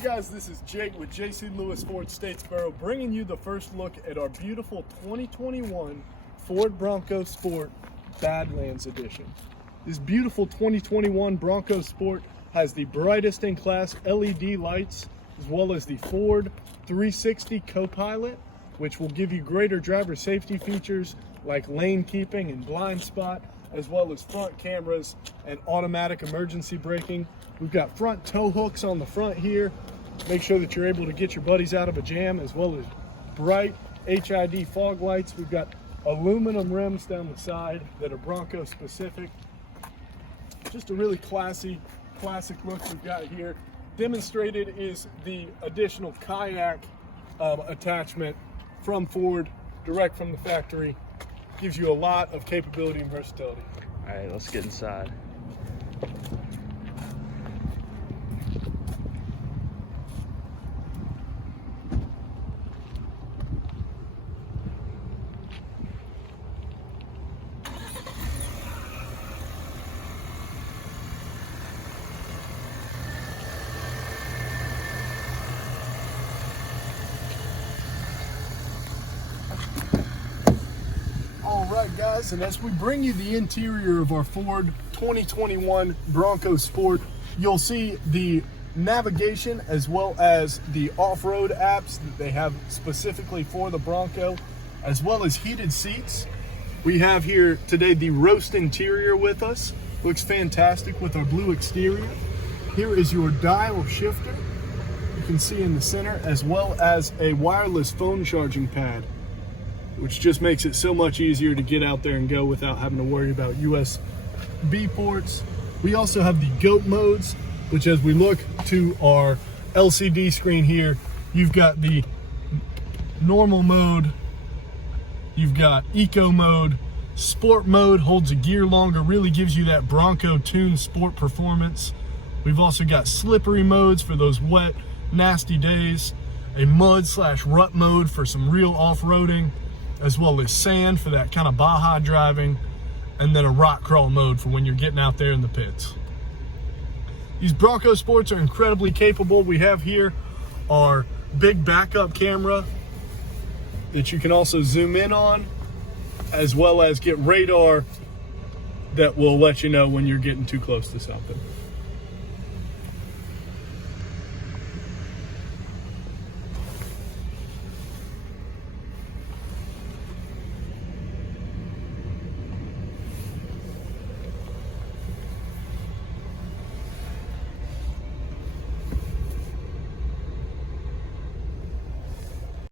Hey guys, this is Jake with J.C. Lewis Ford Statesboro, bringing you the first look at our beautiful 2021 Ford Bronco Sport Badlands Edition. This beautiful 2021 Bronco Sport has the brightest in class LED lights, as well as the Ford 360 Co-Pilot, which will give you greater driver safety features like lane keeping and blind spot, as well as front cameras and automatic emergency braking. We've got front tow hooks on the front here. Make sure that you're able to get your buddies out of a jam, as well as bright HID fog lights. We've got aluminum rims down the side that are Bronco specific. Just a really classic look we've got here. Demonstrated is the additional kayak attachment from Ford, direct from the factory. Gives you a lot of capability and versatility. All right, let's get inside. Alright guys, and as we bring you the interior of our Ford 2021 Bronco Sport, you'll see the navigation as well as the off-road apps that they have specifically for the Bronco, as well as heated seats. We have here today the roast interior with us. Looks fantastic with our blue exterior. Here is your dial shifter, you can see in the center, as well as a wireless phone charging pad, which just makes it so much easier to get out there and go without having to worry about USB ports. We also have the G.O.A.T modes, which as we look to our LCD screen here, you've got the normal mode, you've got eco mode, sport mode holds a gear longer, really gives you that Bronco tuned sport performance. We've also got slippery modes for those wet, nasty days, a mud/rut mode for some real off-roading, as well as sand for that kind of Baja driving, and then a rock crawl mode for when you're getting out there in the pits. These Bronco Sports are incredibly capable. We have here our big backup camera that you can also zoom in on, as well as get radar that will let you know when you're getting too close to something.